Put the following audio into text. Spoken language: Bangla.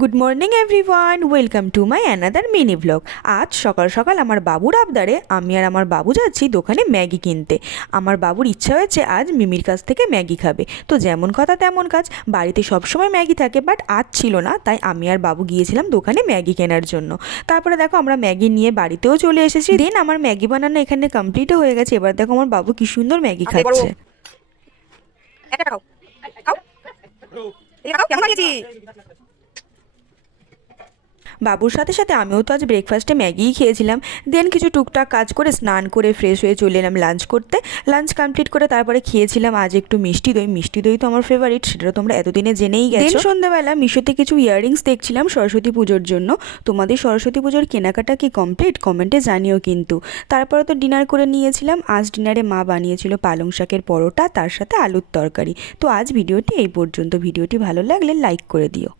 Good morning everyone, welcome to my another mini vlog. আজ সকাল সকাল আমার বাবুর আবদারে আমি আর আমার বাবু যাচ্ছি দোকানে ম্যাগি কিনতে। আমার বাবুর ইচ্ছা হয়েছে আজ মিমির কাছ থেকে ম্যাগি খাবে, তো যেমন কথা তেমন কাজ। বাড়িতে সবসময় ম্যাগি থাকে, বাট আজ ছিল না, তাই আমি আর বাবু গিয়েছিলাম দোকানে ম্যাগি কেনার জন্য। তারপরে দেখো আমরা ম্যাগি নিয়ে বাড়িতেও চলে এসেছি। দেন আমার ম্যাগি বানানো এখানে কমপ্লিটও হয়ে গেছে। এবার দেখো আমার বাবু কি সুন্দর ম্যাগি খাচ্ছে। বাবুর সাথে সাথে আমিও তো আজ ব্রেকফাস্টে ম্যাগিই খেয়েছিলাম। দেন কিছু টুকটাক কাজ করে স্নান করে ফ্রেশ হয়ে চলে এলাম লাঞ্চ করতে। লাঞ্চ কমপ্লিট করে তারপরে খেয়েছিলাম আজ একটু মিষ্টি দই। মিষ্টি দই তো আমার ফেভারিট, সেটা তোমরা এতদিনে জেনেই গেছো। দেন সন্ধ্যাবেলা মিশোতে কিছু ইয়াররিংস দেখছিলাম সরস্বতী পুজোর জন্য। তোমাদের সরস্বতী পুজোর কেনাকাটা কি কমপ্লিট? কমেন্টে জানিও কিন্তু। তারপরে তো ডিনার করে নিয়েছিলাম। আজ ডিনারে মা বানিয়েছিল পালং শাকের পরোটা, তার সাথে আলুর তরকারি। তো আজ ভিডিওটি এই পর্যন্ত। ভিডিওটি ভালো লাগলে লাইক করে দিও।